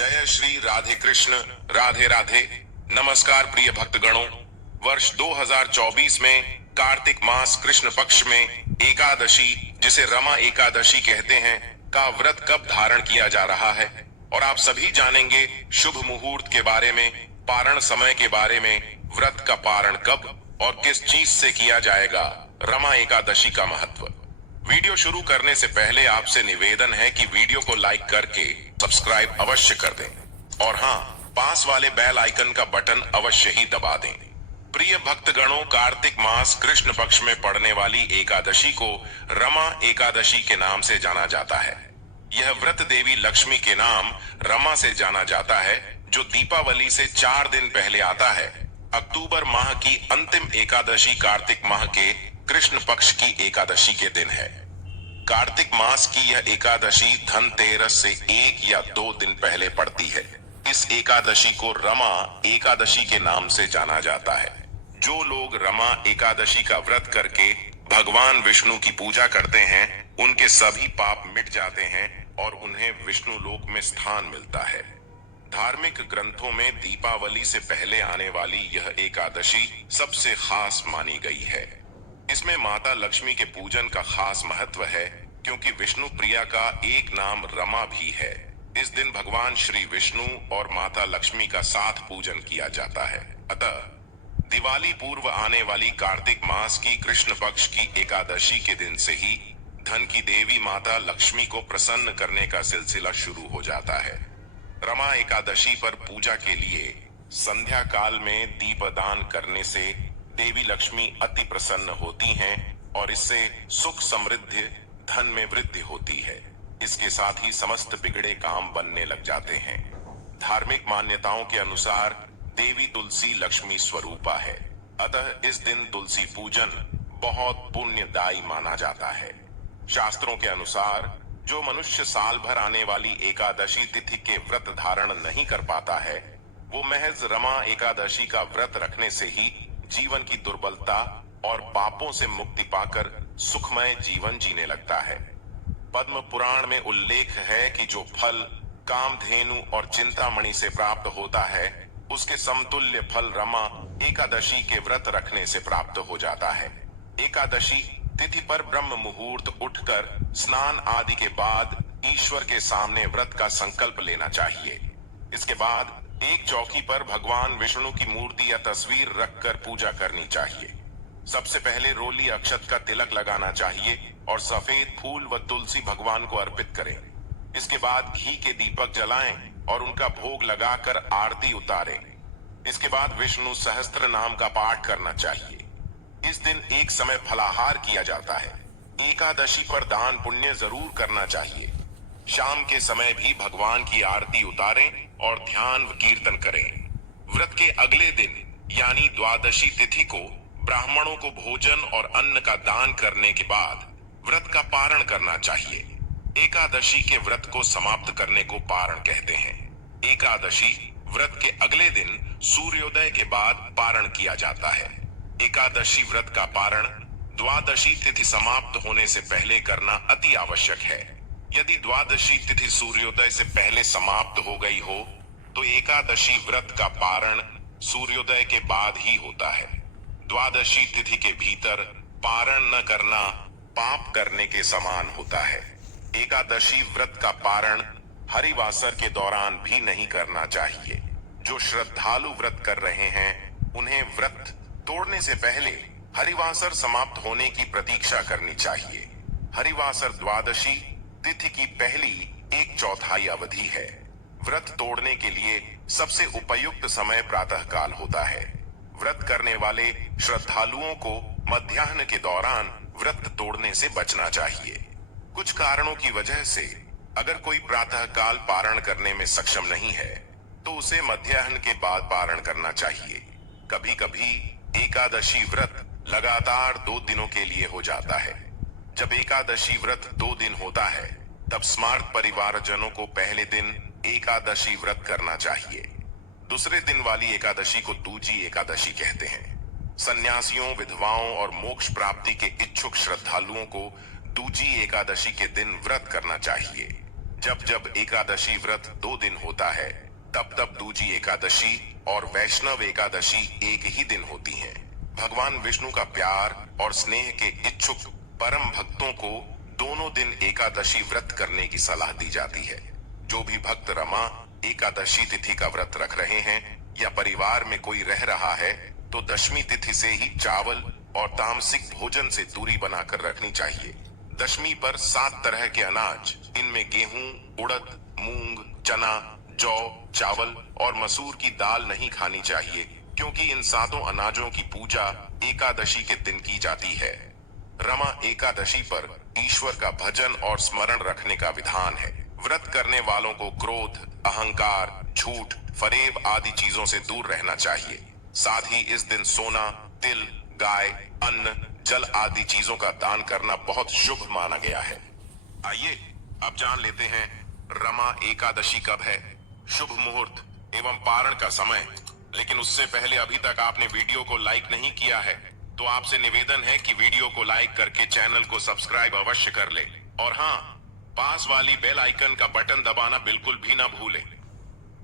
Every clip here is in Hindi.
जय श्री राधे कृष्ण। राधे राधे। नमस्कार प्रिय भक्तगणों। वर्ष 2024 में कार्तिक मास कृष्ण पक्ष में एकादशी, जिसे रमा एकादशी कहते हैं, का व्रत कब धारण किया जा रहा है और आप सभी जानेंगे शुभ मुहूर्त के बारे में, पारण समय के बारे में, व्रत का पारण कब और किस चीज से किया जाएगा, रमा एकादशी का महत्व। वीडियो शुरू करने से पहले आपसे निवेदन है कि वीडियो को लाइक करके सब्सक्राइब अवश्य कर दें और हाँ, पास वाले बेल आइकन का बटन अवश्य ही दबा दें। प्रिय भक्तगणों, कार्तिक मास कृष्ण पक्ष में पड़ने वाली एकादशी को रमा एकादशी के नाम से जाना जाता है। यह व्रत देवी लक्ष्मी के नाम रमा से जाना जाता है, जो दीपावली से 4 दिन पहले आता है। अक्टूबर माह की अंतिम एकादशी कार्तिक माह के कृष्ण पक्ष की एकादशी के दिन है। कार्तिक मास की यह एकादशी धनतेरस से 1 या 2 दिन पहले पड़ती है। इस एकादशी को रमा एकादशी के नाम से जाना जाता है। जो लोग रमा एकादशी का व्रत करके भगवान विष्णु की पूजा करते हैं, उनके सभी पाप मिट जाते हैं और उन्हें विष्णु लोक में स्थान मिलता है। धार्मिक ग्रंथों में दीपावली से पहले आने वाली यह एकादशी सबसे खास मानी गई है। इसमें माता लक्ष्मी के पूजन का खास महत्व है, क्योंकि विष्णु प्रिया का एक नाम रमा भी है। इस दिन भगवान श्री विष्णु और माता लक्ष्मी का साथ पूजन किया जाता है। अतः दिवाली पूर्व आने वाली कार्तिक मास की कृष्ण पक्ष की एकादशी के दिन से ही धन की देवी माता लक्ष्मी को प्रसन्न करने का सिलसिला शुरू हो जाता है। रमा एकादशी पर पूजा के लिए संध्या काल में दीपदान करने से देवी लक्ष्मी अति प्रसन्न होती हैं और इससे सुख समृद्धि धन में वृद्धि होती है। इसके साथ ही समस्त बिगड़े काम बनने लग जाते हैं। धार्मिक मान्यताओं के अनुसार देवी तुलसी लक्ष्मी स्वरूपा है, अतः इस दिन तुलसी पूजन बहुत पुण्यदायी माना जाता है। शास्त्रों के अनुसार जो मनुष्य साल भर आने वाली एकादशी तिथि के व्रत धारण नहीं कर पाता है, वो महज रमा एकादशी का व्रत रखने से ही जीवन की दुर्बलता और पापों से मुक्ति पाकर सुखमय जीवन जीने लगता है। पद्म पुराण में उल्लेख है कि जो फल कामधेनु और चिंतामणि से प्राप्त होता है, उसके समतुल्य फल रमा एकादशी के व्रत रखने से प्राप्त हो जाता है। एकादशी तिथि पर ब्रह्म मुहूर्त उठकर स्नान आदि के बाद ईश्वर के सामने व्रत का संकल्प लेना चाहिए। इसके बाद एक चौकी पर भगवान विष्णु की मूर्ति या तस्वीर रखकर पूजा करनी चाहिए। सबसे पहले रोली अक्षत का तिलक लगाना चाहिए और सफेद फूल व तुलसी भगवान को अर्पित करें। इसके बाद घी के दीपक जलाएं और उनका भोग लगाकर आरती उतारें। इसके बाद विष्णु सहस्त्र नाम का पाठ करना चाहिए। इस दिन एक समय फलाहार किया जाता है। एकादशी पर दान पुण्य जरूर करना चाहिए। शाम के समय भी भगवान की आरती उतारें और ध्यान व कीर्तन करें। व्रत के अगले दिन यानी द्वादशी तिथि को ब्राह्मणों को भोजन और अन्न का दान करने के बाद व्रत का पारण करना चाहिए। एकादशी के व्रत को समाप्त करने को पारण कहते हैं। एकादशी व्रत के अगले दिन सूर्योदय के बाद पारण किया जाता है। एकादशी व्रत का पारण द्वादशी तिथि समाप्त होने से पहले करना अति आवश्यक है। यदि द्वादशी तिथि सूर्योदय से पहले समाप्त हो गई हो, तो एकादशी व्रत का पारण सूर्योदय के बाद ही होता है। द्वादशी तिथि के भीतर पारण न करना पाप करने के समान होता है। एकादशी व्रत का पारण हरिवासर के दौरान भी नहीं करना चाहिए। जो श्रद्धालु व्रत कर रहे हैं, उन्हें व्रत तोड़ने से पहले हरिवासर समाप्त होने की प्रतीक्षा करनी चाहिए। हरिवासर द्वादशी तिथि की पहली 1/4 अवधि है। व्रत तोड़ने के लिए सबसे उपयुक्त समय प्रातः काल होता है। व्रत करने वाले श्रद्धालुओं को मध्याह्न के दौरान व्रत तोड़ने से बचना चाहिए। कुछ कारणों की वजह से अगर कोई प्रातः काल पारण करने में सक्षम नहीं है, तो उसे मध्याह्न के बाद पारण करना चाहिए। कभी कभी एकादशी व्रत लगातार 2 दिनों के लिए हो जाता है। जब एकादशी व्रत 2 दिन होता है, तब स्मार्त परिवारजनों को पहले दिन एकादशी व्रत करना चाहिए। दूसरे दिन वाली एकादशी को दूजी एकादशी कहते हैं। सन्यासियों, विधवाओं और मोक्ष प्राप्ति के इच्छुक श्रद्धालुओं को दूजी एकादशी के दिन व्रत करना चाहिए। जब जब एकादशी व्रत 2 दिन होता है, तब तब दूजी एकादशी और वैष्णव एकादशी एक ही दिन होती हैं। भगवान विष्णु का प्यार और स्नेह के इच्छुक परम भक्तों को दोनों दिन एकादशी व्रत करने की सलाह दी जाती है। जो भी भक्त रमा एकादशी तिथि का व्रत रख रहे हैं या परिवार में कोई रह रहा है, तो दशमी तिथि से ही चावल और तामसिक भोजन से दूरी बनाकर रखनी चाहिए। दशमी पर 7 तरह के अनाज, इनमें गेहूं, उड़द, मूंग, चना, जौ, चावल और मसूर की दाल नहीं खानी चाहिए, क्योंकि इन 7 अनाजों की पूजा एकादशी के दिन की जाती है। रमा एकादशी पर ईश्वर का भजन और स्मरण रखने का विधान है। व्रत करने वालों को क्रोध, अहंकार, झूठ, फरेब आदि चीजों से दूर रहना चाहिए। साथ ही इस दिन सोना, तिल, गाय, अन्न, जल आदि चीजों का दान करना बहुत शुभ माना गया है। आइए अब जान लेते हैं रमा एकादशी कब है, शुभ मुहूर्त एवं पारण का समय। लेकिन उससे पहले अभी तक आपने वीडियो को लाइक नहीं किया है, तो आपसे निवेदन है कि वीडियो को लाइक करके चैनल को सब्सक्राइब अवश्य कर ले और हाँ, पास वाली बेल आइकन का बटन दबाना बिल्कुल भी ना भूलें।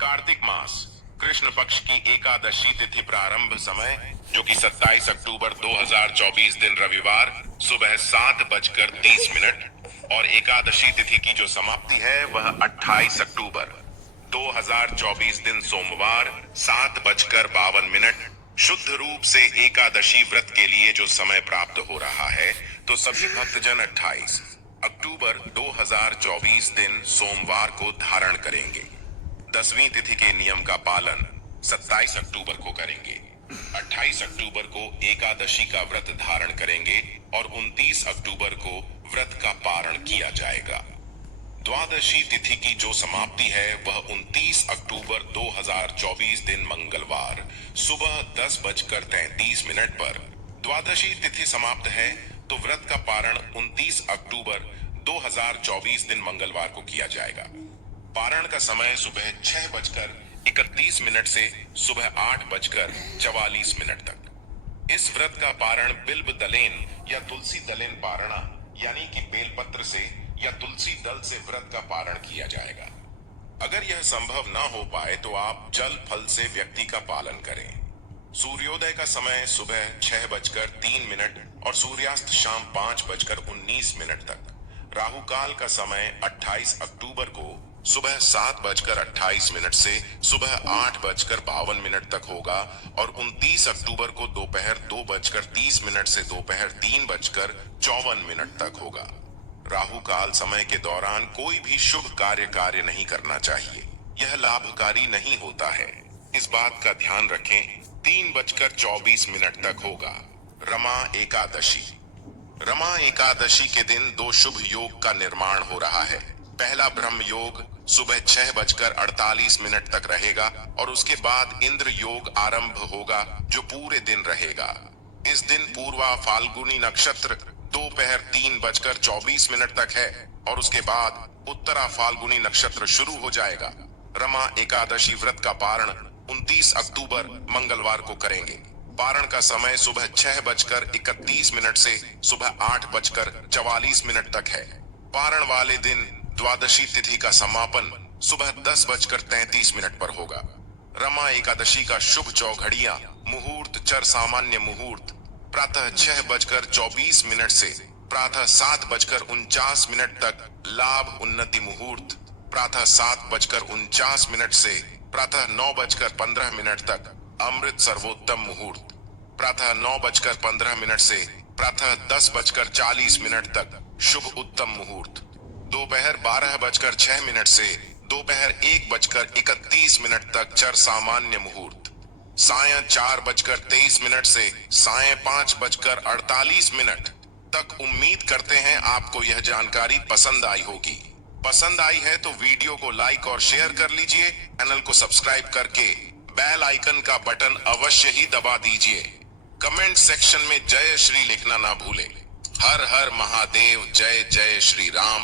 कार्तिक मास कृष्ण पक्ष की एकादशी तिथि प्रारंभ समय, जो कि 27 अक्टूबर 2024 दिन रविवार सुबह 7:30 और एकादशी तिथि की जो समाप्ति है वह 28 अक्टूबर 2024 दिन सोमवार 7:52। शुद्ध रूप से एकादशी व्रत के लिए जो समय प्राप्त हो रहा है, तो सभी भक्तजन 28 अक्टूबर 2024 दिन सोमवार को धारण करेंगे। 10वीं तिथि के नियम का पालन 27 अक्टूबर को करेंगे। 28 अक्टूबर को एकादशी का व्रत धारण करेंगे और 29 अक्टूबर को व्रत का पारण किया जाएगा। द्वादशी तिथि की जो समाप्ति है वह 29 अक्टूबर 2024 दिन मंगलवार सुबह 10:33 पर द्वादशी तिथि समाप्त है, तो व्रत का पारण 29 अक्टूबर 2024 दिन मंगलवार को किया जाएगा। पारण का समय सुबह 6:31 से सुबह 8:44 तक। इस व्रत का पारण बिल्व दलेन या तुलसी दलेन पारणा यानी कि बेलपत्र से या तुलसी दल से व्रत का पारण किया जाएगा। अगर यह संभव ना हो पाए तो आप जल फल से व्यक्ति का पालन करें। सूर्योदय का समय सुबह 6:03 और सूर्यास्त शाम 5:19 तक। राहु काल का समय 28 अक्टूबर को सुबह 7:28 से सुबह 8:52 तक होगा और 29 अक्टूबर को दोपहर 2:30 से दोपहर 3:54 तक होगा। राहु काल समय के दौरान कोई भी शुभ कार्य नहीं करना चाहिए, यह लाभकारी नहीं होता है। इस बात का ध्यान रखें। 3:24 तक होगा। रमा एकादशी। रमा एकादशी के दिन 2 शुभ योग का निर्माण हो रहा है। पहला ब्रह्म योग सुबह 6:48 तक रहेगा और उसके बाद इंद्र योग आरंभ होगा, जो पूरे दिन रहेगा। इस दिन पूर्वा फाल्गुनी नक्षत्र दोपहर 3:24 तक है और उसके बाद उत्तरा फाल्गुनी नक्षत्र शुरू हो जाएगा। रमा एकादशी व्रत का पारण 29 अक्टूबर मंगलवार को करेंगे। पारण का समय सुबह 6:31 से सुबह 8:44 तक है। पारण वाले दिन द्वादशी तिथि का समापन सुबह 10:33 पर होगा। रमा एकादशी का शुभ चौघड़ियां मुहूर्त चर सामान्य मुहूर्त प्रातः 6:24 से प्रातः 7:49 तक लाभ उन्नति मुहूर्त, प्रातः 7:49 से प्रातः 9:15 तक अमृत सर्वोत्तम मुहूर्त, प्रातः 9:15 से प्रातः 10:40 तक शुभ उत्तम मुहूर्त, दोपहर 12:06 से दोपहर 1:31 तक चर सामान्य मुहूर्त, सायं 4:23 से सायं 5:48 तक। उम्मीद करते हैं आपको यह जानकारी पसंद आई होगी। पसंद आई है तो वीडियो को लाइक और शेयर कर लीजिए। चैनल को सब्सक्राइब करके बेल आइकन का बटन अवश्य ही दबा दीजिए। कमेंट सेक्शन में जय श्री लिखना ना भूलें। हर हर महादेव, जय जय श्री राम।